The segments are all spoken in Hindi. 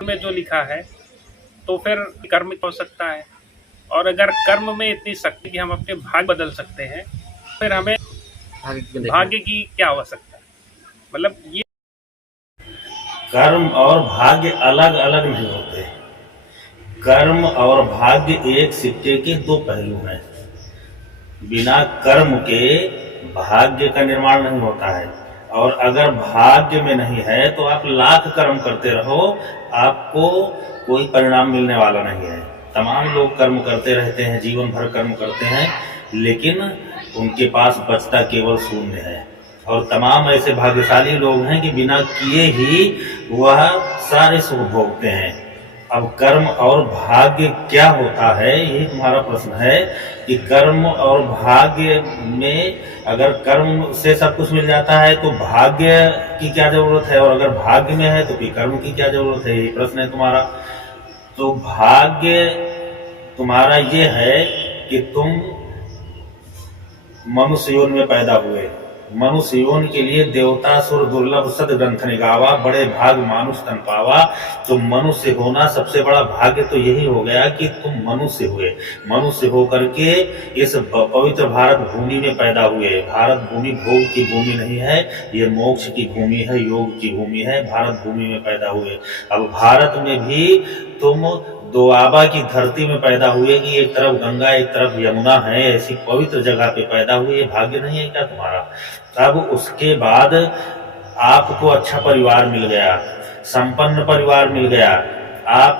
में जो लिखा है तो फिर कर्म हो सकता है। और अगर कर्म में इतनी शक्ति कि हम अपने भाग्य बदल सकते हैं, फिर हमें भाग्य की क्या आवश्यकता है। मतलब ये कर्म और भाग्य अलग अलग नहीं होते। कर्म और भाग्य एक सिक्के के दो पहलू हैं। बिना कर्म के भाग्य का निर्माण नहीं होता है, और अगर भाग्य में नहीं है तो आप लाख कर्म करते रहो, आपको कोई परिणाम मिलने वाला नहीं है। तमाम लोग कर्म करते रहते हैं, जीवन भर कर्म करते हैं, लेकिन उनके पास बचता केवल शून्य है। और तमाम ऐसे भाग्यशाली लोग हैं कि बिना किए ही वह सारे सुख भोगते हैं। अब कर्म और भाग्य क्या होता है, यही तुम्हारा प्रश्न है कि कर्म और भाग्य में अगर कर्म से सब कुछ मिल जाता है तो भाग्य की क्या जरूरत है, और अगर भाग्य में है तो फिर कर्म की क्या जरूरत है, यही प्रश्न है तुम्हारा। तो भाग्य तुम्हारा ये है कि तुम मनुष्य योनि में पैदा हुए। मनुष्य योनि के लिए देवता सुर दुर्लभ सद ग्रंथ निगावा, बड़े भाग मानुष तन पावा। तो मनुष्य होना सबसे बड़ा भाग्य तो यही हो गया कि तुम मनुष्य हुए। मनुष्य होकर के इस पवित्र भारत भूमि में पैदा हुए। भारत भूमि भोग की भूमि नहीं है, ये मोक्ष की भूमि है, योग की भूमि है। भारत भूमि में पैदा हुए। अब भारत में भी तुम दोआबा की धरती में पैदा हुए कि एक तरफ गंगा एक तरफ यमुना है, ऐसी पवित्र जगह पे पैदा हुए। भाग्य नहीं है क्या तुम्हारा? अब उसके बाद आपको अच्छा परिवार मिल गया, संपन्न परिवार मिल गया, आप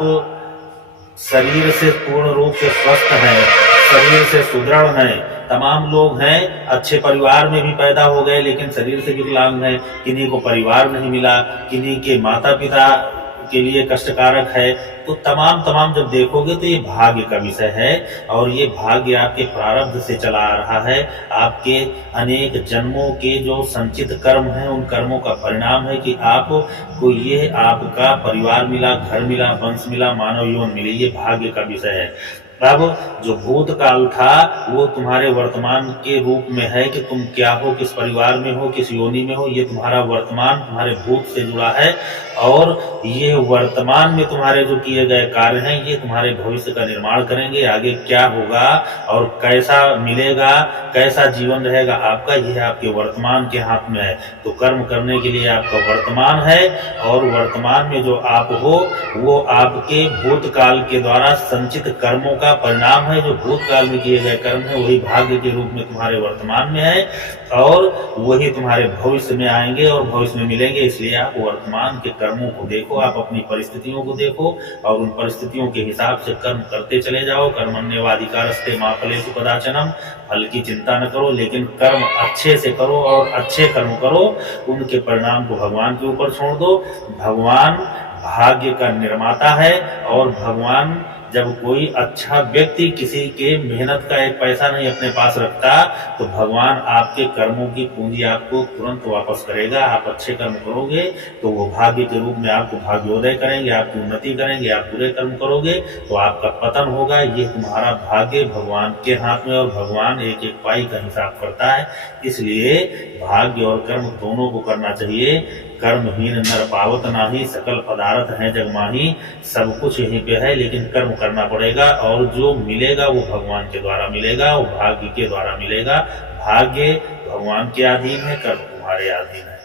शरीर से पूर्ण रूप से स्वस्थ हैं, शरीर से सुदृढ़ हैं। तमाम लोग हैं अच्छे परिवार में भी पैदा हो गए लेकिन शरीर से विकलांग हैं। किन्हीं को परिवार नहीं मिला, किन्हीं के माता पिता के लिए कष्टकारक है। तो तमाम जब देखोगे तो ये भाग्य का विषय है, और ये भाग्य आपके प्रारब्ध से चला आ रहा है। आपके अनेक जन्मों के जो संचित कर्म हैं, उन कर्मों का परिणाम है कि आपको ये आपका परिवार मिला, घर मिला, वंश मिला, मानव जीवन मिली। ये भाग्य का विषय है। अब जो भूतकाल था वो तुम्हारे वर्तमान के रूप में है कि तुम क्या हो, किस परिवार में हो, किस योनि में हो। ये तुम्हारा वर्तमान तुम्हारे भूत से जुड़ा है, और ये वर्तमान में तुम्हारे जो किए गए कार्य हैं ये तुम्हारे भविष्य का निर्माण करेंगे। आगे क्या होगा और कैसा मिलेगा, कैसा जीवन रहेगा आपका, यह आपके वर्तमान के हाथ में है। तो कर्म करने के लिए आपका वर्तमान है, और वर्तमान में जो आप हो वो आपके भूतकाल के द्वारा संचित कर्मों का परिणाम है। जो भूतकाल में किए गए कर्म है वही भाग्य के रूप में तुम्हारे वर्तमान में है, और वही तुम्हारे भविष्य में आएंगे और भविष्य में मिलेंगे। इसलिए आप वर्तमान के कर्मों को देखो, आप अपनी परिस्थितियों को देखो, और उन परिस्थितियों के हिसाब से कर्म करते चले जाओ। कर्मण्येवाधिकारस्ते मा फलेषु कदाचन, फल की चिंता न करो, लेकिन कर्म अच्छे से करो और अच्छे कर्म करो। उनके परिणाम को भगवान के ऊपर छोड़ दो। भगवान भाग्य का निर्माता है, और भगवान जब कोई अच्छा व्यक्ति किसी के मेहनत का एक पैसा नहीं अपने पास रखता, तो भगवान आपके कर्मों की पूंजी आपको तुरंत वापस करेगा। आप अच्छे कर्म करोगे तो वो भाग्य के रूप में आपको भाग्योदय करेंगे, आपकी उन्नति करेंगे। आप बुरे कर्म करोगे तो आपका पतन होगा। ये तुम्हारा भाग्य भगवान के हाथ में, और भगवान एक एक पाई का हिसाब करता है। इसलिए भाग्य और कर्म दोनों को करना चाहिए। कर्महीन नर पावत नाही, सकल पदार्थ है जग माही। सब कुछ यहीं पे है, लेकिन कर्म करना पड़ेगा, और जो मिलेगा वो भगवान के द्वारा मिलेगा, वो भाग्य के द्वारा मिलेगा। भाग्य भगवान के अधीन है, कर्म तुम्हारे अधीन है।